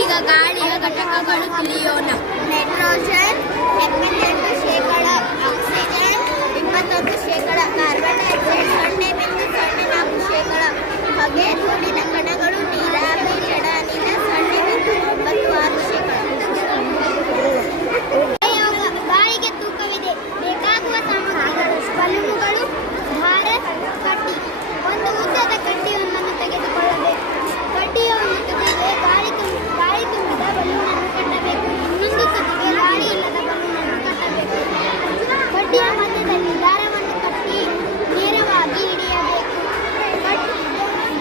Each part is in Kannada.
ಈಗ ಗಾಳಿಯ ಘಟಕಗಳು ತಿಳಿಯೋಣ. ನೈಟ್ರೋಜನ್ 78%, ಆಕ್ಸಿಜನ್ 21%, ಕಾರ್ಬನ್ ಡೈಆಕ್ಸೈಡ್ 0.04%, ಹೊಗೆ ಧೂಳಿನ ಕಣಗಳು, ನೀರಾವಿ ಜಡ ಅನಿಲ 0.96%. ಗಾಳಿಗೆ ತೂಕವಿದೆ. ಬೇಕಾಗುವ ಸಾಮಗ್ರಿಗಳು: ಬಲೂನುಗಳು, ಭಾರ, ಕಡ್ಡಿ. ಒಂದು ಉದ್ದದ ಕಡ್ಡಿಯೊಂದನ್ನು ತೆಗೆದುಕೊಳ್ಳಬೇಕು. ಕಡ್ಡಿಯನ್ನು ತುದಿಗೆ ಗಾಳಿ ತುಂಬಿದ ಬಲೂನನ್ನು ಕಟ್ಟಬೇಕು. ಇನ್ನೊಂದು ತುದಿಗೆ ಗಾಳಿ ಇಲ್ಲದ ಬಲೂನನ್ನು ಕಟ್ಟಬೇಕು. ಕಡ್ಡಿಯ ಮಧ್ಯದಲ್ಲಿ ದಾರವನ್ನು ಕಟ್ಟಿ ನೇರವಾಗಿ ಹಿಡಿಯಬೇಕು.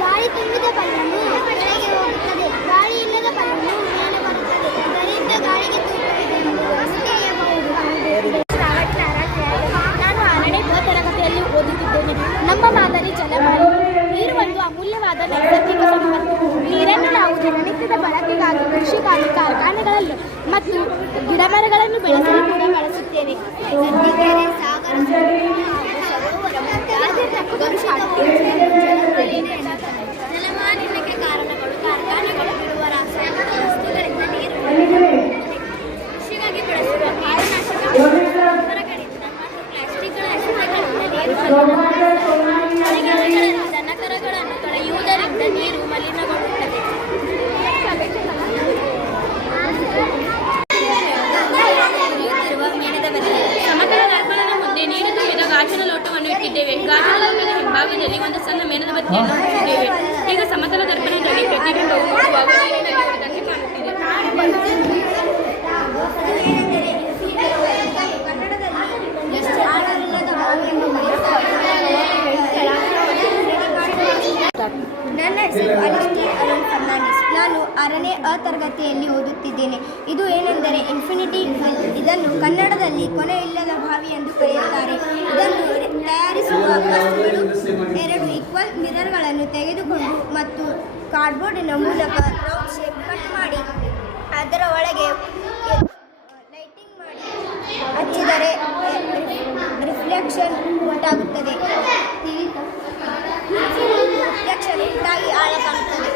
ಗಾಳಿ ತುಂಬಿದ ಬಲೂನು ಕೆಳಗೆ ಹೋಗುತ್ತದೆ, ಗಾಳಿ ಇಲ್ಲದ ಬಲೂನು ಮೇಲೆ ಬರುತ್ತದೆ. ಇದರಿಂದ ಗಾಳಿಗೆ ತೂಕವಿದೆ ಎಂಬುದನ್ನು ತಿಳಿಯಬಹುದು. ನಾನು 6ನೇ ತರಗತಿಯಲ್ಲಿ ಓದುತ್ತಿದ್ದೇನೆ. ನಮ್ಮ ಮಾದರಿ ಜಲಮಾಲಿನ್ಯ. ನೀರು ಒಂದು ಅಮೂಲ್ಯವಾದ ನೈಸರ್ಗಿಕ ಸಂಪತ್ತು. ನೀರನ್ನು ನಾವು ದಿನನಿತ್ಯದ ಬಳಕೆಗಾಗಿ, ಕೃಷಿಗಾಗಿ, ಕಾರ್ಖಾನೆಗಳಲ್ಲಿ ಮತ್ತು ಗಿಡಮರಗಳನ್ನು ಬೆಳೆಸಲು ಕೂಡ ಬಳಸುತ್ತೇವೆ. ನದಿಕೆರೆ, ಸಾಗರ, ಜಲಮಾಲಿನ್ಯಕ್ಕೆ ಕಾರಣಗಳು: ಕಾರ್ಖಾನೆಗಳು ಬಿಡುವ ರಾಸಾಯನಿಕ ವಸ್ತುಗಳಿಂದ ನೀರು, ಕೃಷಿಗಾಗಿ ಬಳಸುವ ಕೀಟನಾಶಕ ಹೊರಗಡೆಯಿಂದ ಮತ್ತು ಪ್ಲಾಸ್ಟಿಕ್ಗಳ ಎಸೆತಗಳಿಂದ ನೀರು ಮಲಿನಗೊಳ್ಳುತ್ತದೆ. ದನಕರಗಳನ್ನು ತೊಳೆಯುವುದರಿಂದ ನೀರು ಮಲಿನಗೊಳ್ಳುತ್ತದೆ. ಸಮತಲ ದರ್ಪಣದ ಮುಂದೆ ನೀರು ತುಂಬಿದ ಗಾಜಿನ ಲೋಟವನ್ನು ಇಟ್ಟಿದ್ದೇವೆ. ಗಾಜಿನ ಲೋಟದ ಹಿಂಭಾಗದಲ್ಲಿ ಒಂದು ಸಣ್ಣ ಮೇಣದ ಬತ್ತಿಯನ್ನು ಹಚ್ಚಿದ್ದೇವೆ. ಈಗ ಸಮತಲ ದರ್ಪಣದಲ್ಲಿ ಪ್ರತಿಬಿಂಬವು ನೋಡುವಾಗ ನೀರಿನಲ್ಲಿ ಉಳಿದಂತೆ ಕಾಣುತ್ತಿದೆ. ನನ್ನ ಹೆಸರು ಅಲಿಸ್ಟಿ ಅರುಣ್ ಫರ್ನಾಂಡಿಸ್. ನಾನು 6ನೇ ತರಗತಿಯಲ್ಲಿ ಓದುತ್ತಿದ್ದೇನೆ. ಇದು ಏನೆಂದರೆ ಇನ್ಫಿನಿಟಿ ವೆಲ್. ಇದನ್ನು ಕನ್ನಡದಲ್ಲಿ ಕೊನೆಯಿಲ್ಲದ ಬಾವಿ ಎಂದು ಕರೆಯುತ್ತಾರೆ. ಇದನ್ನು ತಯಾರಿಸುವ ವಸ್ತುಗಳು 2 ಈಕ್ವಲ್ ಮಿರರ್ಗಳನ್ನು ತೆಗೆದುಕೊಂಡು ಮತ್ತು ಕಾರ್ಡ್ಬೋರ್ಡಿನ ಮೂಲಕ ರೌಂಡ್ ಶೇಪ್ ಕಟ್ ಮಾಡಿ ಅದರ ಒಳಗೆ ಲೈಟಿಂಗ್ ಮಾಡಿ ಹಚ್ಚಿದರೆ ರಿಫ್ಲೆಕ್ಷನ್ ಉಂಟಾಗುತ್ತದೆ. ಉಂಟಾಗಿ ಆಳ ಕಾಣುತ್ತದೆ.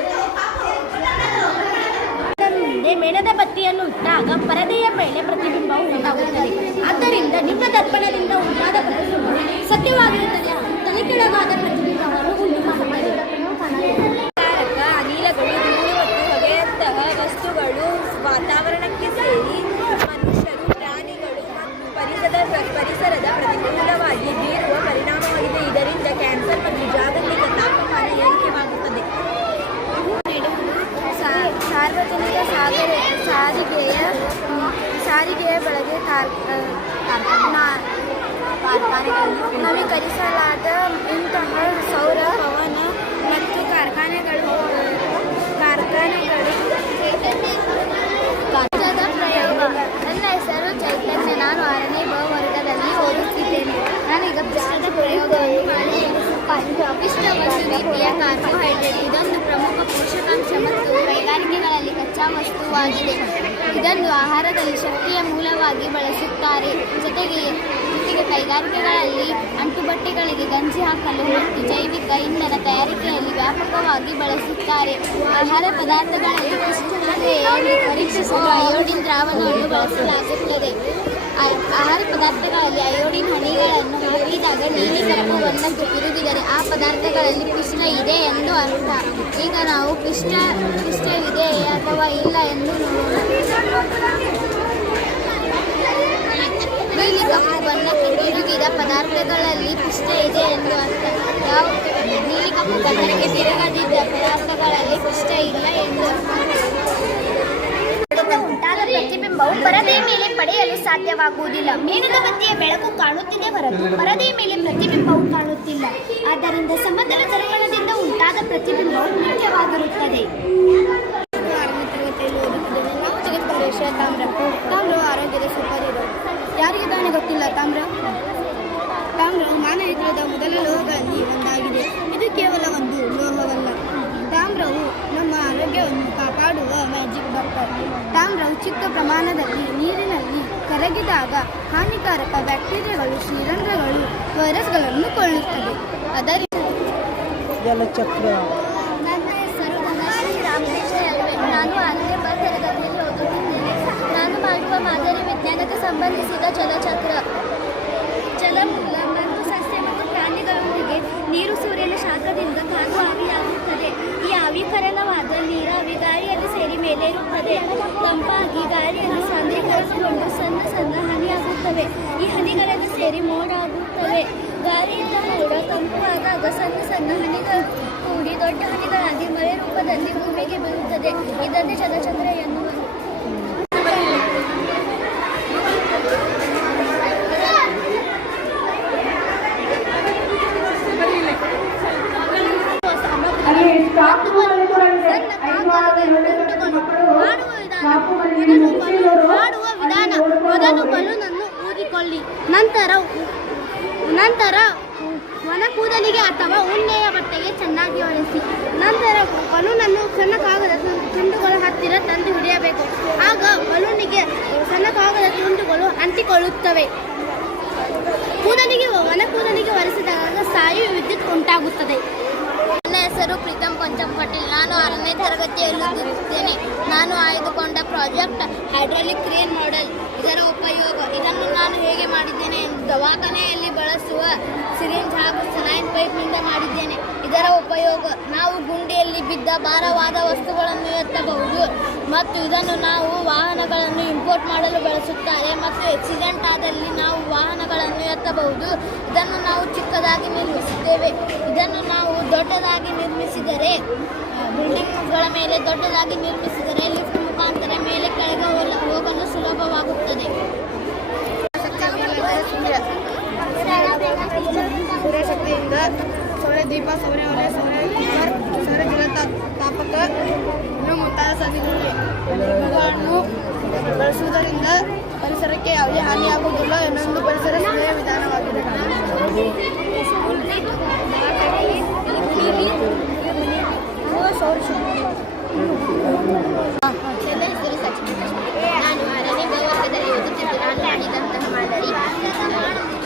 ಮುಂದೆ ಮೇಣದ ಬತ್ತಿಯನ್ನು ಇಟ್ಟಾಗ ಪರದೆಯ ಮೇಲೆ ಪ್ರತಿಬಿಂಬವು ಉಂಟಾಗುತ್ತದೆ. ಆದ್ದರಿಂದ ನಿಮ್ಮ ದರ್ಪಣದಿಂದ ಉಂಟಾದ ಪ್ರತಿಬಿಂಬ ಸತ್ಯವಾಗಿರುತ್ತದೆ. ತಲೆ ಕೆಳಗಾದ ಪ್ರತಿಬಿಂಬವನ್ನು ಉಂಟು ಮಾಡುತ್ತದೆ. ಅನಿಲಗಳು, ಧೂಳು ಮತ್ತು ಹೊಗೆಯಂತಹ ವಸ್ತುಗಳು ವಾತಾವರಣಕ್ಕೆ ಸೇರಿ ಮನುಷ್ಯರು, ಪ್ರಾಣಿಗಳು ಮತ್ತು ಪರಿಸರದ ಪ್ರತಿಕೂಲವಾಗಿ ಬೀರುವ ಪರಿಣಾಮವಾಗಿದೆ. ಇದರಿಂದ ಕ್ಯಾನ್ಸರ್ ಮತ್ತು ಜಾಗತಿಕ ತಾಪಮಾನ ಏರಿಕೆಯಾಗುತ್ತದೆ. ಸಾರ್ವಜನಿಕ ಸಾರಿಗೆಯ ಬಳಕೆ, ನವೀಕರಿಸಲಾದ ಇಂತಹ ಸೌರ, ಪವನ ಮತ್ತು ಕಾರ್ಖಾನೆಗಳು ಪ್ರಯೋಗ. ನನ್ನ ಹೆಸರು ಚೈತನ್ಯ. ನಾನು 6ನೇ ವರ್ಗದಲ್ಲಿ ಓದುತ್ತಿದ್ದೇನೆ. ನಾನೀಗ ಪಿಷ್ಟದ ಪ್ರಯೋಗವನ್ನು ಮಾಡಲಿದ್ದೇನೆ. ಪಿಷ್ಟ ಒಂದು ರೀತಿಯ ಕಾರ್ಬೋಹೈಡ್ರೇಟ್. ಇದೊಂದು ಪ್ರಮುಖ ಪೋಷಕಾಂಶ ಮತ್ತು ಕೈಗಾರಿಕೆಗಳಲ್ಲಿ ಕಚ್ಚಾ ವಸ್ತುವಾಗಿದೆ. ಇದನ್ನು ಆಹಾರದಲ್ಲಿ ಶಕ್ತಿಯ ಮೂಲವಾಗಿ ಬಳಸುತ್ತಾರೆ. ಜೊತೆಗೆ ಕೈಗಾರಿಕೆಗಳಲ್ಲಿ ಅಂಟುಬಟ್ಟೆಗಳಿಗೆ ಗಂಜಿ ಹಾಕಲು ಮತ್ತು ಜೈವಿಕ ಇಂಧನ ತಯಾರಿಕೆಯಲ್ಲಿ ವ್ಯಾಪಕವಾಗಿ ಬಳಸುತ್ತಾರೆ. ಆಹಾರ ಪದಾರ್ಥಗಳಲ್ಲಿ ಪಿಷ್ಟವನ್ನು ಪರೀಕ್ಷಿಸಲು ಅಯೋಡಿನ್ ದ್ರಾವಣವನ್ನು ಬಳಸಲಾಗುತ್ತದೆ. ಆಹಾರ ಪದಾರ್ಥಗಳಲ್ಲಿ ಅಯೋಡಿನ್ ಹನಿಗಳನ್ನು ಹಾಕಿದಾಗ ನೀಲಿ ಕಪ್ಪು ಬಣ್ಣಕ್ಕೆ ತಿರುಗಿದರೆ ಆ ಪದಾರ್ಥಗಳಲ್ಲಿ ಪಿಷ್ಟ ಇದೆ ಎಂದು ಅರ್ಥ. ಈಗ ನಾವು ಪಿಷ್ಟವಿದೆ ಅಥವಾ ಇಲ್ಲ ಎಂದು ನೀಲಿ ಕಪ್ಪು ಬಣ್ಣಕ್ಕೆ ತಿರುಗಿದ ಪದಾರ್ಥಗಳಲ್ಲಿ ಪಿಷ್ಟ ಇದೆ ಎಂದು ಅರ್ಥ. ನೀಲಿ ಕಪ್ಪು ಬಣ್ಣಕ್ಕೆ ತಿರುಗದಿದ್ದ ಪದಾರ್ಥಗಳಲ್ಲಿ ಪಿಷ್ಟ ಇಲ್ಲ ಎಂದು ಉಂಟಾದ ಪ್ರತಿಬಿಂಬವು ಪರದೆಯ ಮೇಲೆ ಪಡೆಯಲು ಸಾಧ್ಯವಾಗುವುದಿಲ್ಲ. ಮೇಣದ ಬತ್ತಿಯ ಬೆಳಕು ಕಾಣುತ್ತಿದೆ ಹೊರತು ಪರದೆಯ ಮೇಲೆ ಪ್ರತಿಬಿಂಬವು ಕಾಣುತ್ತಿಲ್ಲ. ಆದ್ದರಿಂದ ಸಮತಲ ದರ್ಪಣದಿಂದ ಉಂಟಾದ ಪ್ರತಿಬಿಂಬವು ಮುಖ್ಯವಾಗಿರುತ್ತದೆ. ನಾವು ತೆಗೆದುಕೊಂಡ ವಿಷಯ ತಾಮ್ರ. ತಾಮ್ರವು ಆರೋಗ್ಯದ ಸೂಪರ್ ಹೀರೋ. ಯಾರಿಗೆ ತಾನೇ ಗೊತ್ತಿಲ್ಲ ತಾಮ್ರವು ಮಾನವೀಕೃತ ಮೊದಲ ಲೋಹಗಳಲ್ಲಿ ಒಂದಾಗಿದೆ. ಇದು ಕೇವಲ ಒಂದು ಲೋಹವಲ್ಲ. ತಾಮ್ರವು ನಮ್ಮ ಆರೋಗ್ಯವನ್ನು ಕಾಪಾಡುವ ಮ್ಯಾಜಿಕ್ ಡಾಕ್ಟರ್. ತಾಮ್ರವು ಚಿಕ್ಕ ಪ್ರಮಾಣದಲ್ಲಿ ನೀರಿನಲ್ಲಿ ಕರಗಿದಾಗ ಹಾನಿಕಾರಕ ಬ್ಯಾಕ್ಟೀರಿಯಾಗಳು, ಶಿಲೀಂಧ್ರಗಳು, ಫೀಚರ್ಸ್ಗಳನ್ನು ಕೊಳ್ಳುತ್ತದೆ. ಅದರ ಜಲಚಕ್ರ. ನನ್ನ ಹೆಸರು ಧನಶ್ರೀ ರಾಮಕೃಷ್ಣ ಎಲ್ವೆ. ನಾನು 6ನೇ ತರಗತಿಯಲ್ಲಿ ಓದುತ್ತಿದ್ದೇನೆ. ನಾನು ಮಾಡುವ ಮಾದರಿ ವಿಜ್ಞಾನಕ್ಕೆ ಸಂಬಂಧಿಸಿದ ಜಲಚಕ್ರ. ಜಲಮೂಲ ಮತ್ತು ಸಸ್ಯ ಮತ್ತು ಪ್ರಾಣಿಗಳೊಂದಿಗೆ ನೀರು ಸೂರ್ಯನ ಶಾಖದಿಂದ ಕಾದು ಆವಿಯಾಗುತ್ತದೆ. ಈ ಆವಿಕರಣವಾದ ನೀರಾವಿ ಗಾಳಿಯಲ್ಲಿ ಸೇರಿ ಮೇಲೇರುತ್ತದೆ. ತಂಪಾಗಿ ಗಾಳಿಯಲ್ಲಿ ಸಾಂದ್ರೀಕರಿಸಿಕೊಂಡು ಸಣ್ಣ ಸಣ್ಣ ಹನಿಯಾಗುತ್ತವೆ. ಈ ಹನಿಗಳೆಲ್ಲ ಸೇರಿ ಮೋಡ ಆಗುತ್ತವೆ. ಗಾಳಿಯಿಂದ ಮೋಡ ತಂಪಾದಾಗ ಸಣ್ಣ ಸಣ್ಣ ಹನಿಗಳು ಕೂಡಿ ದೊಡ್ಡ ಹನಿಗಳಾಗಿ ಮಳೆ ರೂಪದಲ್ಲಿ ಭೂಮಿಗೆ ಬೀಳುತ್ತದೆ. ಇದನ್ನೇ ಜಲಚಕ್ರ ಎನ್ನುವುದು. ಮೊದಲು ಬಲೂನನ್ನು ಊದಿಕೊಳ್ಳಿ. ನಂತರ ಒಣ ಕೂದಲಿಗೆ ಅಥವಾ ಉಣ್ಣೆಯ ಬಟ್ಟೆಗೆ ಚೆನ್ನಾಗಿ ಒರೆಸಿ. ನಂತರ ಬಲೂನನ್ನು ಸಣ್ಣ ಕಾಗದ ತುಂಡುಗಳ ಹತ್ತಿರ ತಂದು ಹಿಡಿಯಬೇಕು. ಆಗ ಬಲೂನಿಗೆ ಸಣ್ಣ ಕಾಗದ ತುಂಡುಗಳು ಅಂಟಿಕೊಳ್ಳುತ್ತವೆ. ಒಣ ಕೂದಲಿಗೆ ಒರೆಸಿದಾಗ ಸ್ಥಾಯಿ ವಿದ್ಯುತ್ ಉಂಟಾಗುತ್ತದೆ. ನನ್ನ ಹೆಸರು ಪ್ರೀತಮ್ ಪಂಚಮ್ ಪಟೇಲ್. ನಾನು 6ನೇ ತರಗತಿಯಲ್ಲಿ ಓದುತ್ತಿದ್ದೇನೆ. ನಾನು ಆಯ್ದುಕೊಂಡ ಪ್ರಾಜೆಕ್ಟ್ ಹೈಡ್ರಾಲಿಕ್ ಕ್ರೇನ್ ಮಾಡೆಲ್. ಇದರ ಉಪಯೋಗ ಇದನ್ನು ನಾನು ಹೇಗೆ ಮಾಡಿದ್ದೇನೆ ಎಂದು ದವಾಖಾನೆಯಲ್ಲಿ ಬಳಸುವ ಸಿರಿಂಜ್ ಹಾಗೂ ಸಲೈನ್ ಪೈಪ್ನಿಂದ ಮಾಡಿದ್ದೇನೆ. ಇದರ ಉಪಯೋಗ ನಾವು ಗುಂಡಿಯಲ್ಲಿ ಬಿದ್ದ ಭಾರವಾದ ವಸ್ತುಗಳನ್ನು ಎತ್ತಬಹುದು ಮತ್ತು ಇದನ್ನು ನಾವು ವಾಹನಗಳನ್ನು ಇಂಪೋರ್ಟ್ ಮಾಡಲು ಬಳಸುತ್ತಾರೆ ಮತ್ತು ಆಕ್ಸಿಡೆಂಟ್ ಆದಲ್ಲಿ ನಾವು ವಾಹನಗಳನ್ನು ಎತ್ತಬಹುದು. ಇದನ್ನು ನಾವು ಚಿಕ್ಕದಾಗಿ ನಿರ್ಮಿಸಿದ್ದೇವೆ. ಇದನ್ನು ನಾವು ದೊಡ್ಡದಾಗಿ ನಿರ್ಮಿಸಿದರೆ ಬಿಲ್ಡಿಂಗ್ಗಳ ಮೇಲೆ ದೊಡ್ಡದಾಗಿ ನಿರ್ಮಿಸಿದರೆ ಲಿಫ್ಟ್ ಮುಖಾಂತರ ಮೇಲೆ ಕೆಳಗೆ ಹೋಗಲು ಸುಲಭವಾಗುತ್ತದೆ. ಸೂರ್ಯಶಕ್ತಿಯಿಂದ ಸೌರ ದೀಪ, ಸೌರ ಒಲೆ, ಸೌರ ಕುಕ್ಕರ್, ಸೌರ ಜಲತಾಪಕ ಇನ್ನು ಮುಂತಾದ ಸಾಧನಗಳನ್ನು ಬಳಸುವುದರಿಂದ ಪರಿಸರಕ್ಕೆ ಯಾವುದೇ ಹಾನಿಯಾಗುವುದಿಲ್ಲ ಎನ್ನುವುದು ಪರಿಸರ ಸ್ನೇಹ ವಿಧಾನವಾಗಿದೆ. ನನ್ನ ಹೆಸರು ಸಚಿನ್. ನಾನು 6ನೇ ವರ್ಗದಲ್ಲಿ ಓದುತ್ತಿದ್ದು. ನಾನು ಮಾಡಿದಂತಹ ಮಾದರಿ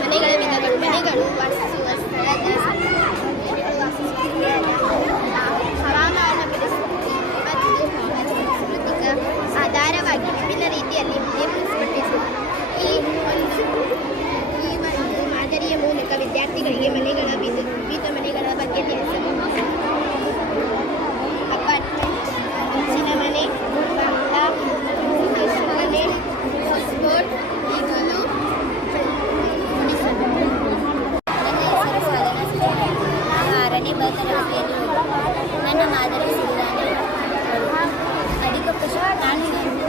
ಮನೆಗಳ ವಿಧಗಳು. ಮನೆಗಳು ವಾಸಿಸುವ ಸ್ಥಳದ ಹವಾಮಾನ, ಪರಿಸ್ಥಿತಿ ಮತ್ತು ಸಾಂಸ್ಕೃತಿಕ ಆಧಾರವಾಗಿ ವಿಭಿನ್ನ ರೀತಿಯಲ್ಲಿ ನಿರ್ಮಿಸಲ್ಪಟ್ಟಿದೆ. ಈ ಒಂದು ಮಾದರಿಯ ಮೂಲಕ ವಿದ್ಯಾರ್ಥಿಗಳಿಗೆ ಮನೆಗಳ ವಿವಿಧ ಮನೆಗಳ ಬಗ್ಗೆ ತಿಳಿಸಬಹುದು. ಅಪಾರ್ಟ್ಮೆಂಟ್, ಹಂಚಿನ ಮನೆ, ಬಂಗ್ಲಾ, ಮನೆ, ಹೌಸ್ಬೋಟ್, ಈಗಲೂ ನಾನು 6ನೇ ತರಗತಿಯಲ್ಲಿ ನನ್ನ ಮಾದರಿ ಸಿರಿಧಾನ್ಯಗಳು. ಅಧಿಕ ಪೋಷಕಾಂಶಗಳನ್ನು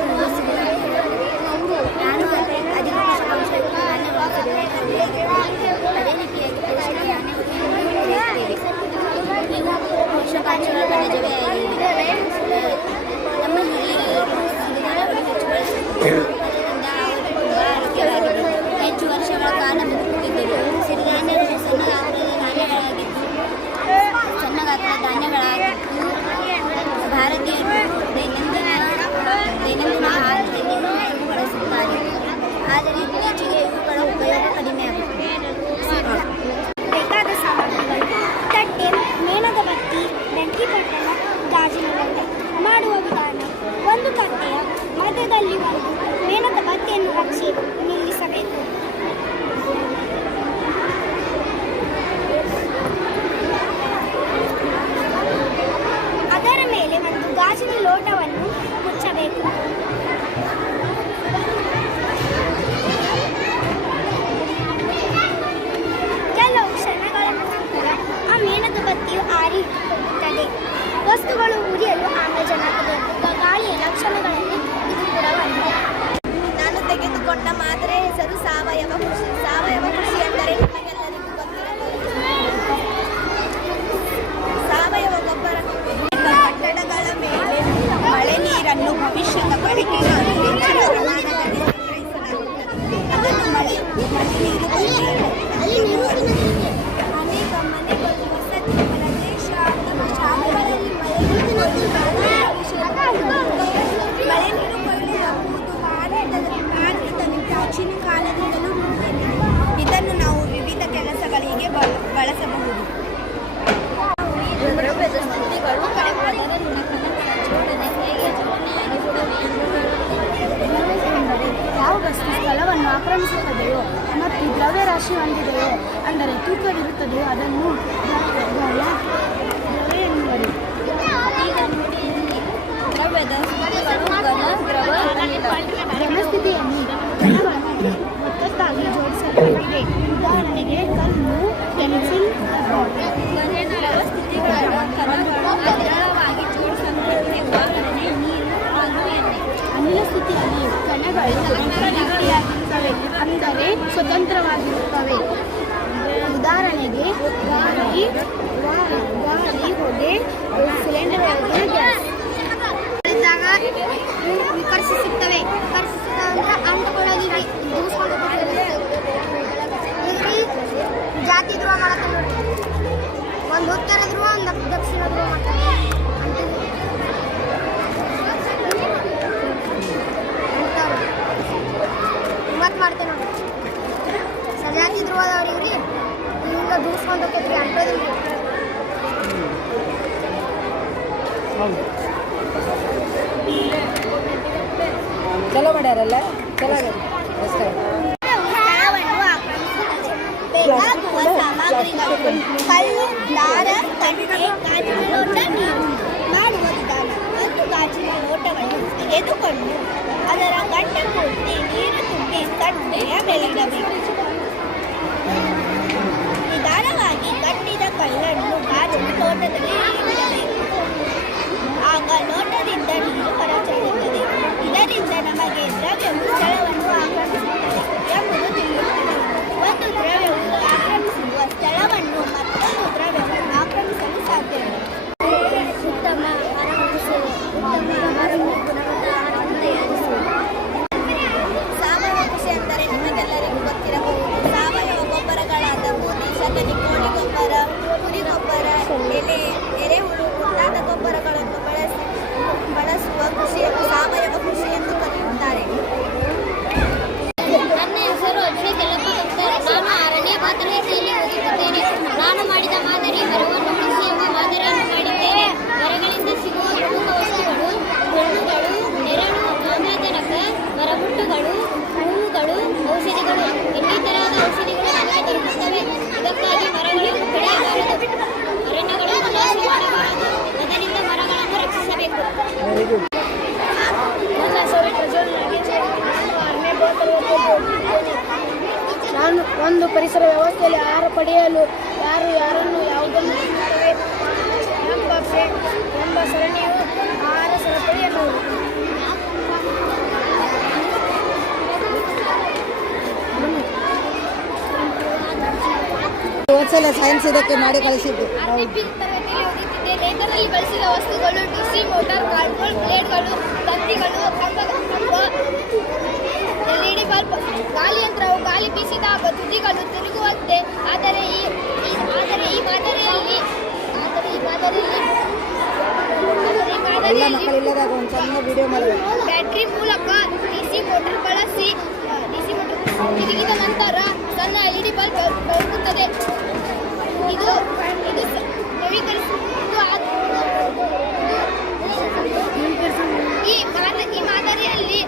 ನಾನು ಅಧಿಕ ಪೋಷಕಾಂಶಗಳನ್ನು ಅದೇ ರೀತಿಯಾಗಿ ಪೋಷಕಾಂಶಗಳನ್ನು ಇರುತ್ತದೆ, ಅದನ್ನು ದ್ರವ್ಯ ಎನ್ನುವರು. ದ್ರವ್ಯದ ಘನಸ್ಥಿತಿಯನ್ನು ಘನವಾಗಿ ಒತ್ತೊತ್ತಾಗಿ ಜೋಡಿಸಲಾಗಿದೆ. ಉದಾಹರಣೆಗೆ ಕಲ್ಲು, ಪೆನ್ಸಿಲ್, ಸರಳವಾಗಿ ಜೋಡಿಸಲಾಗಿದೆ. ಉದಾಹರಣೆ ನೀರು, ಹಾಲು, ಎಣ್ಣೆ. ಅನಿಲ ಸ್ಥಿತಿಯಲ್ಲಿ ಕಣಗಳು ರೀತಿಯಾಗಿರುತ್ತವೆ, ಅಂದರೆ ಸ್ವತಂತ್ರವಾಗಿರುತ್ತವೆ. ಉದಾಹರಣೆಗೆ ಗಾಳಿ, ಹೊಗೆ, ಸಿಲಿಂಡರ್ ಒಳಗಿನ ಗ್ಯಾಸ್ ಇದ್ದಾಗ ವಿಕರ್ಷಿಸುತ್ತವೆ. ಅಂಟುಕೊಳ್ಳೋದಿದೆ ಜಾತಿ ಧ್ರುವ ಮಾಡತ್ತೆ ನೋಡಿ. ಒಂದು ಉತ್ತರ ಧ್ರುವ, ಒಂದು ದಕ್ಷಿಣ ಧ್ರುವ ಮಾಡ್ತಾರೆ. ಇವತ್ತು ಮಾಡ್ತೇವೆ ನೋಡಿ. ಸಜಾತಿ ಧ್ರುವದವ್ರಿಗೆ ಹಿಂಗ ದೂಸ್ಕೊಂಡು ಹೋಗ್ತೈತ್ರಿ, ಅಂಟೋದ್ರಿ. ಚಲೋ ಮಾಡ್ಯಾರಲ್ಲ, ಚಲೋ ಬೇಕಾಗುವ ಸಾಮಗ್ರಿಗಳು ಕಲ್ಲು, ದಾರ, ತಟ್ಟೆ, ಗಾಜಿನ ಲೋಟ, ನೀರು. ಮಾಡುವ ವಿಧಾನ: ಒಂದು ಗಾಜಿನ ಲೋಟವನ್ನು ತೆಗೆದುಕೊಂಡು ಅದರ ಗಂಟೆ ಪೂರ್ತಿ ನೀರು ತುಂಬಿ ತಟ್ಟೆಯ ಮೇಲಿಡಬೇಕು. ನಿಧಾನವಾಗಿ ಗಟ್ಟಿದ ಕಲ್ಲನ್ನು ಗಾಜಿನ ಲೋಟದಲ್ಲಿ ಇಡಬೇಕು. ಆಗ ಲೋಟದಿಂದ ನೀರು ಹೊರಚೆಲ್ಲುತ್ತದೆ. ಇದರಿಂದ ನಮಗೆ ದ್ರವ್ಯವು ಸ್ಥಳವನ್ನು ಆಕ್ರಮಿಸುತ್ತದೆ ಎಂಬುದು ತಿಳಿಯುತ್ತದೆ. ಒಂದು ದ್ರವ್ಯವು ಆಕ್ರಮಿಸುವ ಸ್ಥಳವನ್ನು ಮತ್ತೊಂದು ದ್ರವ್ಯವು ಆಕ್ರಮಿಸಲು ಸಾಧ್ಯವಿಲ್ಲ. ಉತ್ತಮ ಆಹಾರ ಗುಣಮಟ್ಟ ಆಹಾರವನ್ನು ತಯಾರಿಸುವುದು. ಸಾವಯವ ಕೃಷಿ ಅಂದರೆ ನಿಮಗೆಲ್ಲರಿಗೂ ಗೊತ್ತಿರಬಹುದು. ಸಾವಯವ ಗೊಬ್ಬರಗಳಾದವು ಸಗಣಿ, ಕೋಳಿ ಗೊಬ್ಬರ, ಕುರಿ ಗೊಬ್ಬರ, ಎರೆಹುಳು ಮುಂತಾದ ಗೊಬ್ಬರಗಳನ್ನು ಬಳಸುವ ಕೃಷಿಯನ್ನು ಸಾವಯವ ಕೃಷಿ ಎಂದು ಕರೆಯುತ್ತಾರೆ. ನನ್ನ ಹೆಸರು ಅಭಿಷೇಕ್ ಯಲ್ಲಪ್ಪ ಭಕ್ತರ್. ನಾನು 6ನೇ ತರಗತಿಯಲ್ಲಿ ಓದುತ್ತಿದ್ದೇನೆ. ನಾನು ಮಾಡಿದ ಮಾದರಿ ಮರವನ್ನು ಕೃಷಿ ಎಂಬ ಮಾದರಿಯನ್ನು ಮಾಡಿದ್ದೇನೆ. ಮರಗಳಿಂದ ಸಿಗುವ ಪ್ರಮುಖ ವಸ್ತುಗಳು ಹಣ್ಣುಗಳು, ನೆರಳು, ಆಮ್ಲಜನಕ, ಮರಮುಟ್ಟುಗಳು, ಹೂವುಗಳು, ಔಷಧಿಗಳು, ಇನ್ನಿತರವಾದ ಔಷಧಿಗಳು ನಮಗೆ ದೊರಕುತ್ತವೆ. ಇದಕ್ಕಾಗಿ ಮರಗಳನ್ನು ಕಡಿಯಬಾರದು, ಅರಣ್ಯಗಳನ್ನು ನಾಶ ಮಾಡಬಾರದು. ಅದರಿಂದ ಮರಗಳನ್ನು ರಕ್ಷಿಸಬೇಕು. ನನ್ನ ಹೆಸರು ಪ್ರಜ್ವಲ್ ನಾಗೇಶ್. ನಾನು 6ನೇ ತರಗತಿಯಲ್ಲಿ ಓದುತ್ತಿದ್ದೇನೆ. ನಾನು ಒಂದು ಪರಿಸರ ವ್ಯವಸ್ಥೆಯಲ್ಲಿ ಆಹಾರ ಪಡೆಯಲು ಯಾರನ್ನು ಯಾವುದನ್ನು ತಿನ್ನುತ್ತವೆ ಎಂಬ ಸರಣಿಯು ಆಹಾರ ಸರಪಳಿ ಎನ್ನುವುದು. ಒಂದ್ಸಲ ಸೈನ್ಸ್ ಇದಕ್ಕೆ ಮಾಡಿ ಕಳಿಸಿದ್ದು. 6ನೇ ತರಗತಿಯಲ್ಲಿ ಓದುತ್ತಿದ್ದೇನೆ. ಇದರಲ್ಲಿ ಬಳಸಿದ ವಸ್ತುಗಳು ಡಿಸಿ ಮೋಟಾರ್, ಕಾರ್ಡ್ಬೋರ್ಡ್, ಬ್ಲೇಡ್ಗಳು, ತಂತಿಗಳು, ಕಂಬ, LED ಬಲ್ಬ್. ಗಾಳಿ ಯಂತ್ರವು ಗಾಳಿ ಬೀಸಿದಾಗ ತುದಿಗಳು ತಿರುಗುವಂತೆ. ಆದರೆ ಈ ಮಾದರಿಯಲ್ಲಿ ಎಲ್ಲ ಮಕ್ಕಳು ಇಲ್ಲದಾಗ ಒಂದು ಸಣ್ಣ ವಿಡಿಯೋ ಮಾಡಬೇಕು. ಬ್ಯಾಟ್ರಿ ಮೂಲಕ ಡಿಸಿ ಮೋಟಾರ್ ಬಳಸಿ ತಿರುಗಿದ ನಂತರ ಸಣ್ಣ LED ಬಲ್ಬ್ ಬೆಳಗುತ್ತದೆ. ಇದು ಈ ಮಾದರಿಯಲ್ಲಿ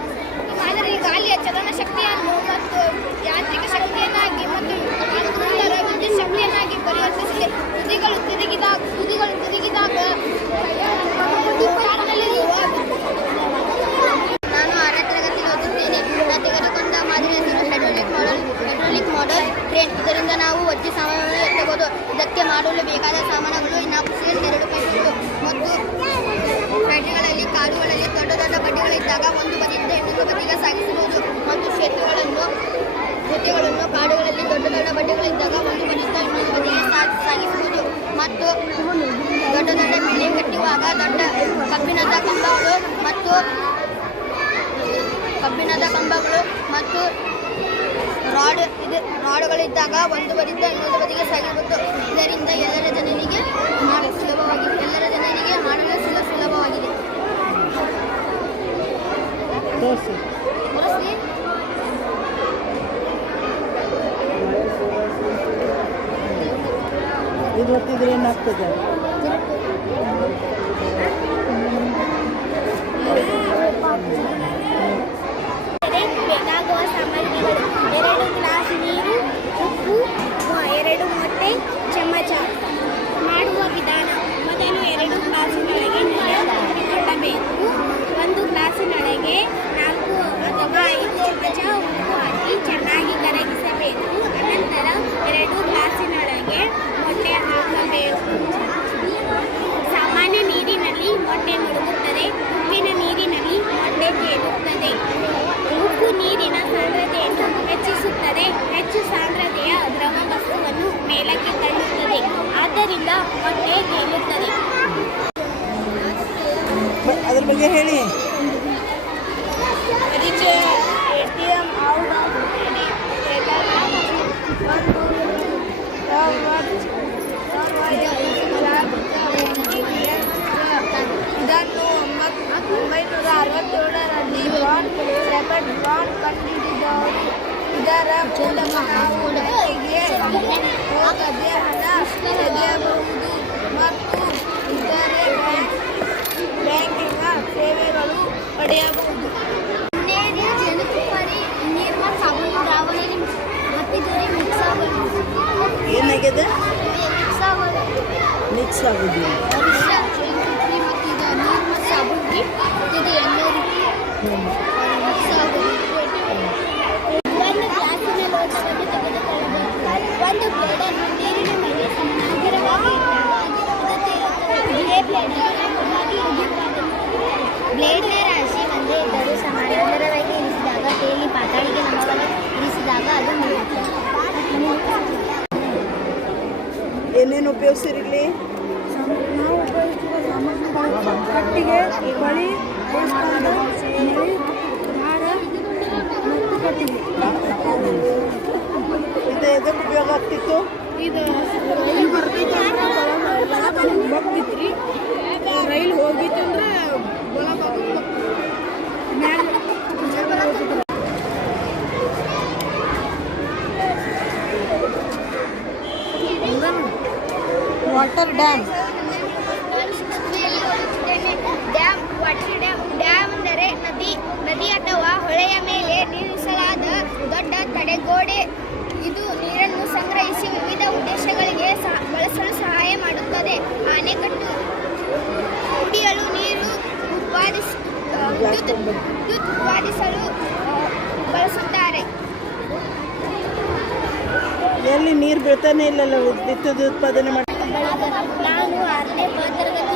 ಗಾಳಿಯ ಚಲನ ಶಕ್ತಿಯನ್ನು ಮತ್ತು ಯಾಂತ್ರಿಕ ಶಕ್ತಿಯನ್ನಾಗಿ ಮತ್ತು ನಂತರ ವಿದ್ಯುತ್ ಶಕ್ತಿಯನ್ನಾಗಿ ಪರಿವರ್ತಿಸಿದೆ. ತುದಿಗಳು ತಿರುಗಿದಾಗ ನಾನು 6ನೇ ತರಗತಿಯಲ್ಲಿ ಓದುತ್ತೇನೆ. ನಾನು ತೆಗೆದುಕೊಂಡ ಮಾದರಿ ಹೆಸರು ಹೈಡ್ರಾಲಿಕ್ ಮಾಡೆಲ್ ಟ್ರೈನ್. ಇದರಿಂದ ನಾವು ಒಜ್ಜೆ ಸಾಮಾನುಗಳನ್ನು ಎತ್ತಬಹುದು. ಇದಕ್ಕೆ ಮಾಡಲು ಬೇಕಾದ ಸಾಮಾನುಗಳು 2 ಪೈಪುಗಳು ಮತ್ತು ಬ್ಯಾಟರಿಗಳಲ್ಲಿ, ಕಾಲುಗಳಲ್ಲಿ ದೊಡ್ಡ ದೊಡ್ಡ ಬಡ್ಡಿಗಳಿದ್ದಾಗ ಒಂದು ಬದಿಯಿಂದ ಇನ್ನೊಂದು ಬದಿಗೆ ಸಾಗಿಸಬಹುದು. ಮತ್ತು ಸೇತುವೆಗಳನ್ನು ಕಾಡುಗಳಲ್ಲಿ ದೊಡ್ಡ ದೊಡ್ಡ ಬಡ್ಡಿಗಳಿದ್ದಾಗ ಒಂದು ಬದಿಯಿಂದ ಇನ್ನೊಂದು ಬದಿಗೆ ಸಾಗಿಸಬಹುದು. ಮತ್ತು ದೊಡ್ಡ ದೊಡ್ಡ ಬೆಳೆ ಕಟ್ಟುವಾಗ ದೊಡ್ಡ ಕಬ್ಬಿಣದ ಕಂಬಗಳು ಮತ್ತು ರಾಡ್ಗಳಿದ್ದಾಗ ಒಂದು ಬದಿಯಿಂದ ಇನ್ನೊಂದು ಬದಿಗೆ ಸಾಗಿಬಹುದು. ಇದರಿಂದ ಎಲ್ಲರ ಜನರಿಗೆ ಮಾಡಲು ಸುಲಭವಾಗಿದೆ. ತೋರಿಸಿ. ಇದು ಒತ್ತಿದ್ರೆ ಏನಾಗ್ತದೆ? ಬೇಕಾಗುವ ಸಾಮಗ್ರಿಗಳು: 2 ಗ್ಲಾಸ್ ನೀರು, ಉಪ್ಪು, 2 ಮೊಟ್ಟೆ, ಹೀಗೆ ಹೇಳಿ. ATM out of ready. ಇದನ್ನು 1967ರಲ್ಲಿ ಶೆಪರ್ಡ್ ಬ್ರೌನ್ ಕಂಡುಹಿಡಿದವರು. ಇದರ ಮೂಲಕ ನಾವು ಬ್ಯಾಂಕಿಗೆ ಹೋಗದೆ ಹಣ ತೆಗೆಯಬಹುದು ಮತ್ತು ಇತರೆ ಬ್ಯಾಂಕಿಂಗ್ ಸೇವೆಗಳು ಪಡೆಯಬಹುದು. ನೀರು ಮತ್ತು ಸಾಬೂನು ದ್ರಾವಣದಲ್ಲಿ ಹಾಕಿದರೆ ಮಿಕ್ಸ್ ಆಗೋದು. ಏನಾಗಿದೆ? ಮಿಕ್ಸ್ ಆಗೋದು. ಮಿಕ್ಸ್ ಆಗೋದು. ಮತ್ತು ಇದು ನೀರು ಮತ್ತು ಸಾಬೂನು ಇದು ಎಣ್ಣೆ ರೀತಿ ಮಿಕ್ಸ್ ಆಗೋದು. ಒಂದು ಗ್ಲಾಸಿನ ಲೋಟವನ್ನು ತೆಗೆದುಕೊಳ್ಳಬೇಕು. ಒಂದು ಪ್ಲೇಟನ್ನು ನೀರಿನ ಮೇಲೆ ಸಮನಾಗಿರವಾಗಿ ಬ್ಲೇಡ್ನ ರಾಶಿ ಒಂದೇ ಇದ್ದರೂ ಸಮಾನಾಂತರವಾಗಿ ಇರಿಸಿದಾಗ ತೇಲಿ ಪಾತಾಳಿಗೆ ನಮವನ್ನು ಇರಿಸಿದಾಗ ಅದು ಮುಗಿಯುತ್ತೆ. ಏನೇನು ಉಪಯೋಗಿಸಿರಲಿ? ನಾವು ಉಪಯೋಗಿಸುವ ಸಾಮಗ್ರಿಗಳು ಕಟ್ಟಿಗೆ, ಬಳಿ, ಅಯಸ್ಕಾಂತ, ಎಳೆ, ದಾರ ಮತ್ತು ಕಟ್ಟಿಗೆ. ಇದು ಎದಕ್ಕೆ ಉಪಯೋಗ ಆಗ್ತಿತ್ತು? ಇದು ರೈಲು ಬರ್ತಿತ್ತು ರೀ. ರೈಲು ಹೋಗಿತ್ತು ಅಂದ್ರೆ water dam. Dam water dam ಅಂದರೆ ನದಿ ಅಥವಾ ಹೊಳೆಯ ಮೇಲೆ ನಿರ್ಮಿಸಲಾದ ದೊಡ್ಡ ತಡೆಗೋಡೆ. ಇದು ನೀರನ್ನು ಸಂಗ್ರಹಿಸಿ ವಿವಿಧ ಉದ್ದೇಶಗಳಿಗೆ ಬಳಸಲು ಸಹಾಯ ಮಾಡುತ್ತದೆ. ಆಣೆಕಟ್ಟು ಕುಡಿಯಲು ನೀರು ವಿದ್ಯುತ್ ಉತ್ಪಾದಿಸಲು ಬಳಸುತ್ತಾರೆ. ಎಲ್ಲಿ ನೀರು ಬೀಳ್ತಾನೆ ಇಲ್ಲಲ್ಲ ವಿದ್ಯುತ್ ಉತ್ಪಾದನೆ ಮಾಡಿ. ನಾನು 6ನೇ ತರಗತಿ